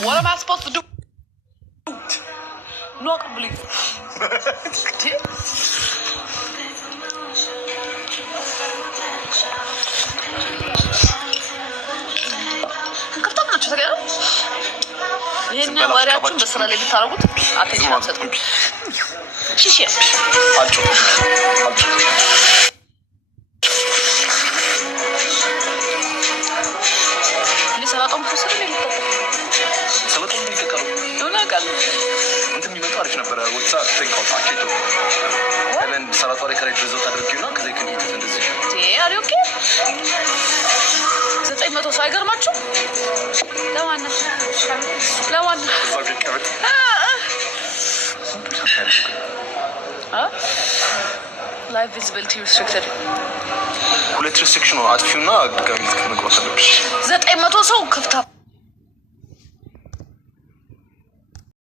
What am I supposed to do? No, I can't believe it. ይሄን ወሬያችሁን በስራ ላይ ብታረጉት አቴንሽን አትሰጡም። ሽሽ አልጩ ለሰላጣም ተሰለ ሰላጣም ይተካሉ ዶናቃል እንትን የሚመጣ አሪፍ ነበር ወጣ ተንካው አኬቶ አለን ሰላጣው ላይ ከሬት በዘው ታድርጊውና ከዚህ ከዚህ እንደዚህ አሪ ኦኬ 900 ሰው አይገርማችሁ ለዋና live visibility restricted ሁለት restriction ነው አጥፊውና ድጋሚ ልትመጣው አለብሽ 900 ሰው ከፍታ